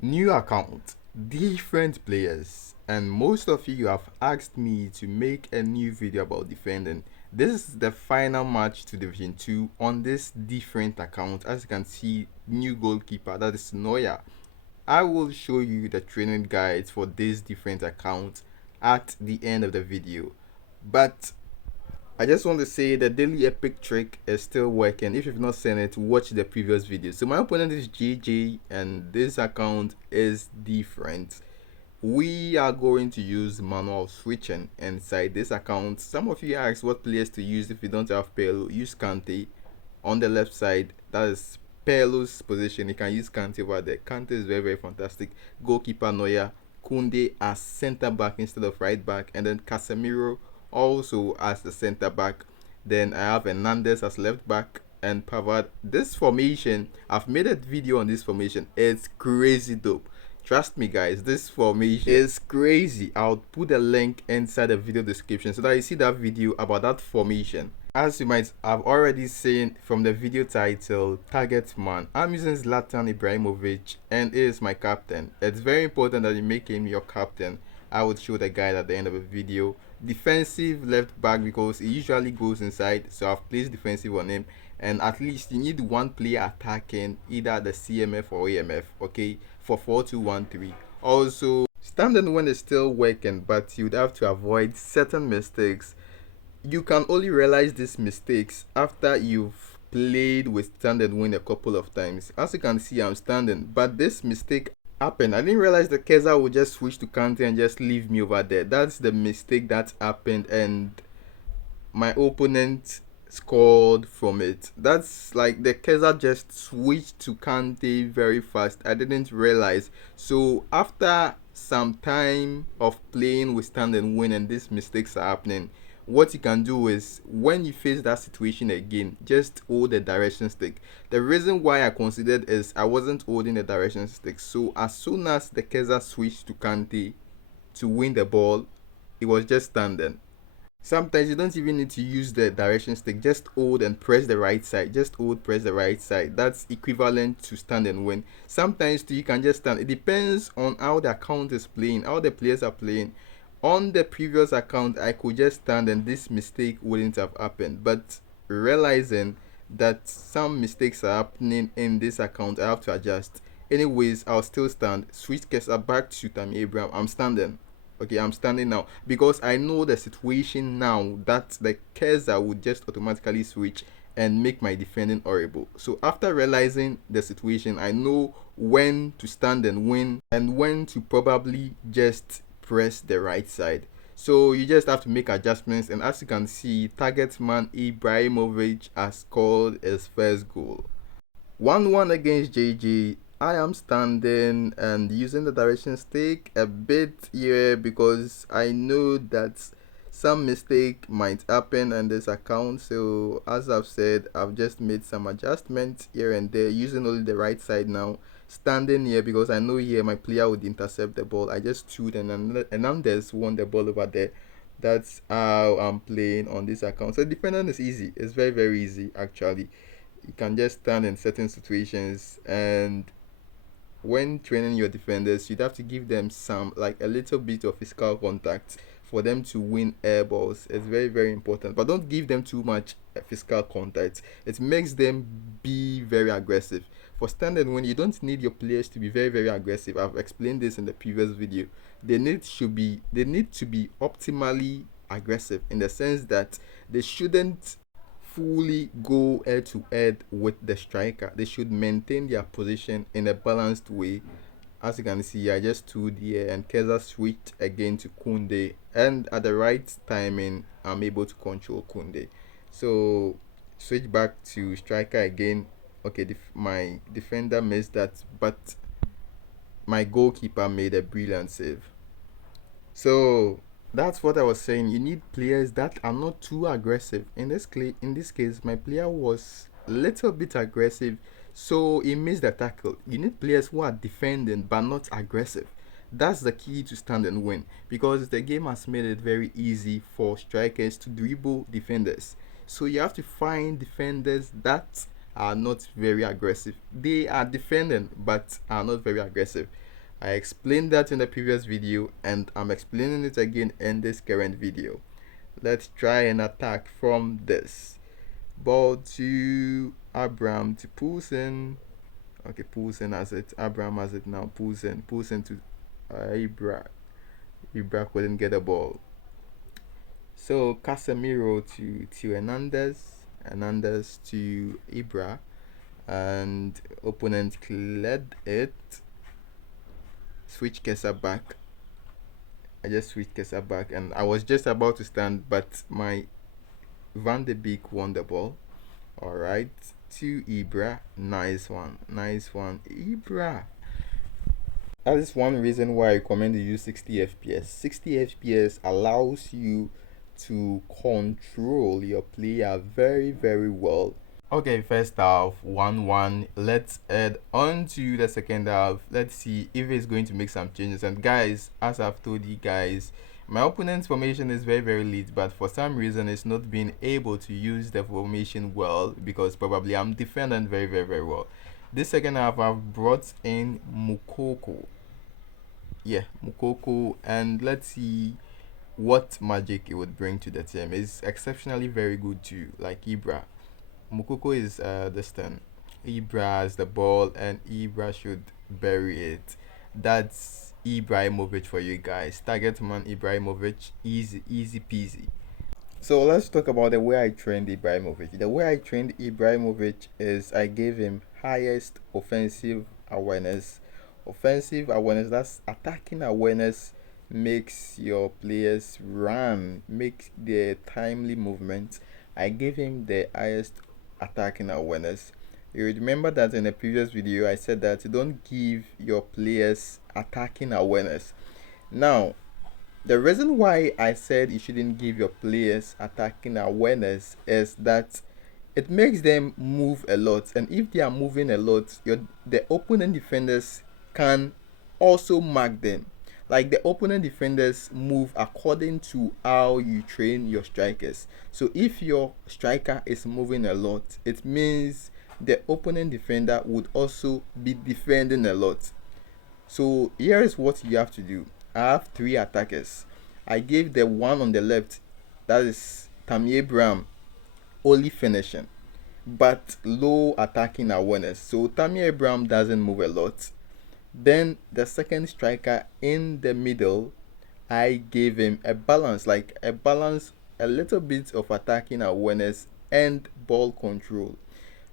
New account, different players, and most of you have asked me to make a new video about defending. This is the final match to Division 2 on this different account. As you can see, new goalkeeper, that is Neuer. I will show you the training guides for this different account at the end of the video. But I just want to say the daily epic trick is still working. If you've not seen it, watch the previous video. So my opponent is JJ and this account is different. We are going to use manual switching inside this account. Some of you asked what players to use if you don't have Pirlo. Use Kante on the left side. That is Pirlo's position. You can use Kante over there. Kante is very fantastic. Goalkeeper Neuer. Kunde as center back instead of right back, and then Casemiro also as the center back. Then I have Fernandes as left back and Pavard. This formation, I've made a video on this formation. It's crazy dope. Trust me guys, this formation is crazy. I'll put a link inside the video description so that you see that video about that formation. As you might have already seen from the video title, target man, I'm using Zlatan Ibrahimovic and he is my captain. It's very important that you make him your captain. I would show the guide at the end of the video. Defensive left back because he usually goes inside, so I've placed defensive on him. And at least you need one player attacking either the CMF or AMF, okay, for 4-2-1-3. Also, standing win is still working, but you'd have to avoid certain mistakes. You can only realize these mistakes after you've played with standard win a couple of times. As you can see, I'm standing, but this mistake happened. I didn't realize the Keza would just switch to Kante and just leave me over there. That's the mistake that happened, and my opponent scored from it. That's like the Keza just switched to Kante very fast. I didn't realize. So after some time of playing with stand and win and these mistakes are happening, what you can do is when you face that situation again, just hold the direction stick. The reason why I considered is I wasn't holding the direction stick. So as soon as the Keza switched to Kante to win the ball, it was just standing. Sometimes you don't even need to use the direction stick, just hold and press the right side. Just hold, press the right side. That's equivalent to stand and win. Sometimes too, you can just stand. It depends on how the account is playing, how the players are playing. On the previous account, I could just stand and this mistake wouldn't have happened. But realizing that some mistakes are happening in this account, I have to adjust. Anyways, I'll still stand. Switch Kesa back to Tammy Abraham. I'm standing. Okay, I'm standing now because I know the situation now that the Kesa would just automatically switch and make my defending horrible. So after realizing the situation, I know when to stand and win and when to probably just press the right side. So you just have to make adjustments, and as you can see, target man Ibrahimovic has scored his first goal. 1-1 against JJ. I am standing and using the direction stick a bit here because I know that some mistake might happen on this account. So as I've said, I've just made some adjustments here and there using only the right side now. Standing here because I know here my player would intercept the ball. I just shoot and Fernandes won the ball over there. That's how I'm playing on this account. So defending is easy. It's very easy actually. You can just stand in certain situations, and when training your defenders, you'd have to give them some, like a little bit of physical contact for them to win air balls. It's very important, but don't give them too much physical contact. It makes them be very aggressive. For standard win, you don't need your players to be very aggressive. I've explained this in the previous video. They need to be optimally aggressive in the sense that they shouldn't fully go head to head with the striker. They should maintain their position in a balanced way. As you can see, I just stood here and Keza switched again to Kunde, and at the right timing I'm able to control Kunde. So switch back to striker again. Okay, my defender missed that, but my goalkeeper made a brilliant save. So that's what I was saying. You need players that are not too aggressive. In this case, my player was a little bit aggressive, so he missed the tackle. You need players who are defending but not aggressive. That's the key to stand and win, because the game has made it very easy for strikers to dribble defenders. So you have to find defenders that are not very aggressive. They are defending but are not very aggressive. I explained that in the previous video and I'm explaining it again in this current video. Let's try an attack from this. Ball to Abraham to Poulsen. Okay, Poulsen has it. Abraham has it now. Poulsen to Ibra. Ibra couldn't get the ball. So Casemiro to Hernandez to Ibra, and opponent cleared it. Switch Kesa back. I just switched Kesa back and I was just about to stand, but my Van de Beek won the ball. Alright, to Ibra. Nice one, Ibra. That is one reason why I recommend you use 60 FPS. 60 FPS allows you to control your player very, very well. Okay, first half 1-1. Let's head on to the second half. Let's see if it's going to make some changes. And guys, as I've told you guys, my opponent's formation is very, very lit, but for some reason it's not being able to use the formation well, because probably I'm defending very, very, very well. This second half I've brought in Mukoko. Yeah, Mukoko, and let's see what magic it would bring to the team. It's exceptionally very good too, like Ibra. Mukoko is this turn. Ibra has the ball and Ibra should bury it. That's Ibrahimovic for you guys. Target man Ibrahimovic, easy peasy. So let's talk about the way I trained Ibrahimovic. The way I trained Ibrahimovic is I gave him highest offensive awareness. Offensive awareness, that's attacking awareness, makes your players run, makes their timely movement. I gave him the highest attacking awareness. You remember that in a previous video I said that you don't give your players attacking awareness. Now, the reason why I said you shouldn't give your players attacking awareness is that it makes them move a lot, and if they are moving a lot, the opponent defenders can also mark them. Like, the opponent defenders move according to how you train your strikers. So if your striker is moving a lot, it means the opponent defender would also be defending a lot. So here is what you have to do. I have 3 attackers. I gave the one on the left, that is Tammy Abraham, only finishing but low attacking awareness. So Tammy Abraham doesn't move a lot. Then the second striker in the middle, I gave him a balance, a little bit of attacking awareness and ball control.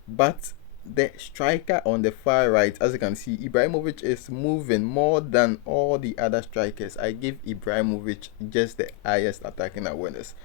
But the striker on the far right, as you can see, Ibrahimovic is moving more than all the other strikers. I give Ibrahimovic just the highest attacking awareness.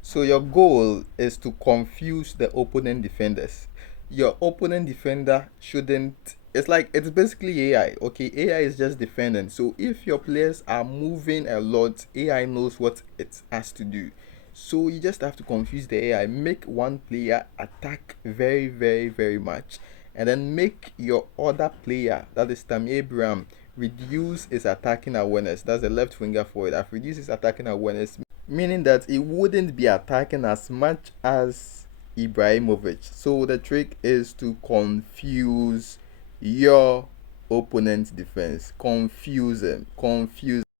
So your goal is to confuse the opponent defenders. Your opponent defender shouldn't, it's basically AI. Okay, AI is just defending. So if your players are moving a lot, AI knows what it has to do. So you just have to confuse the AI, make one player attack very, very, very much, and then make your other player, that is Tammy Abraham, reduce his attacking awareness. That's the left winger forward. I've reduced his attacking awareness, meaning that he wouldn't be attacking as much as Ibrahimovic. So the trick is to confuse your opponent's defense. Confuse them.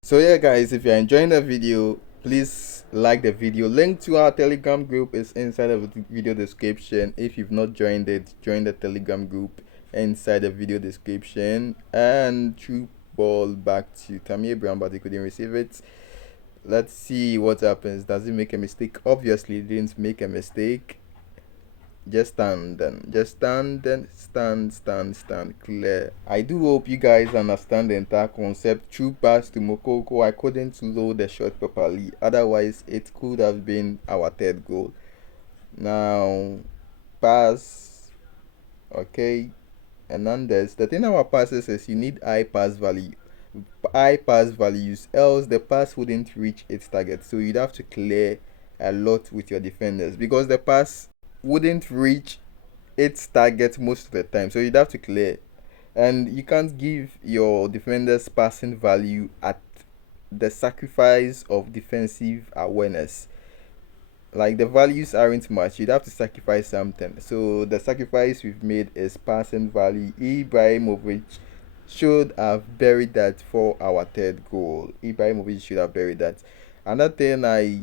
So yeah guys, if you're enjoying the video, please like the video. Link to our Telegram group is inside of the video description. If you've not joined it, join the Telegram group inside the video description. And through ball back to Tammy Abraham, but he couldn't receive it. Let's see what happens. Does he make a mistake? Obviously he didn't make a mistake. Just stand, stand clear. I do hope you guys understand the entire concept. True pass to Mokoko. I couldn't load the shot properly, otherwise it could have been our 3rd goal. Now pass. Okay, Hernandez. The thing about passes is you need high pass values, else the pass wouldn't reach its target. So you'd have to clear a lot with your defenders, because the pass wouldn't reach its target most of the time. So you'd have to clear, and you can't give your defenders passing value at the sacrifice of defensive awareness. like the values aren't much, you'd have to sacrifice something. So the sacrifice we've made is passing value. Ibrahimovic should have buried that for our third goal. Ibrahimovic should have buried that. Another thing I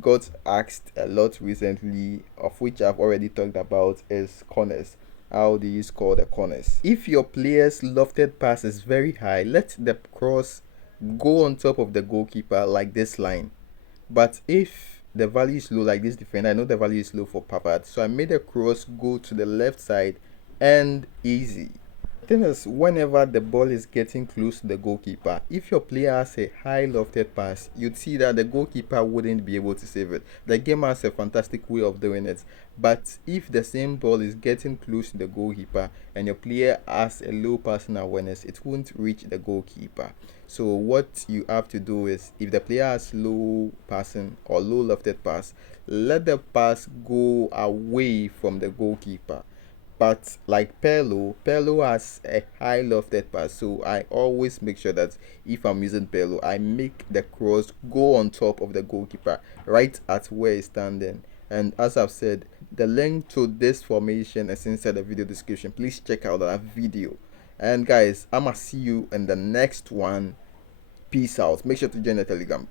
got asked a lot recently, of which I've already talked about, is corners. How do you score the corners? If your player's lofted pass is very high, let the cross go on top of the goalkeeper like this line. But if the value is low like this defender, I know the value is low for Pavard, so I made the cross go to the left side and easy. The thing is, whenever the ball is getting close to the goalkeeper, if your player has a high lofted pass, you'd see that the goalkeeper wouldn't be able to save it. The game has a fantastic way of doing it. But if the same ball is getting close to the goalkeeper and your player has a low passing awareness, it won't reach the goalkeeper. So what you have to do is, if the player has low passing or low lofted pass, let the pass go away from the goalkeeper. But like Perlo has a high lofted pass, so I always make sure that if I'm using Perlo, I make the cross go on top of the goalkeeper, right at where he's standing. And as I've said, the link to this formation is inside the video description. Please check out that video. And guys, I'ma see you in the next one. Peace out. Make sure to join the Telegram.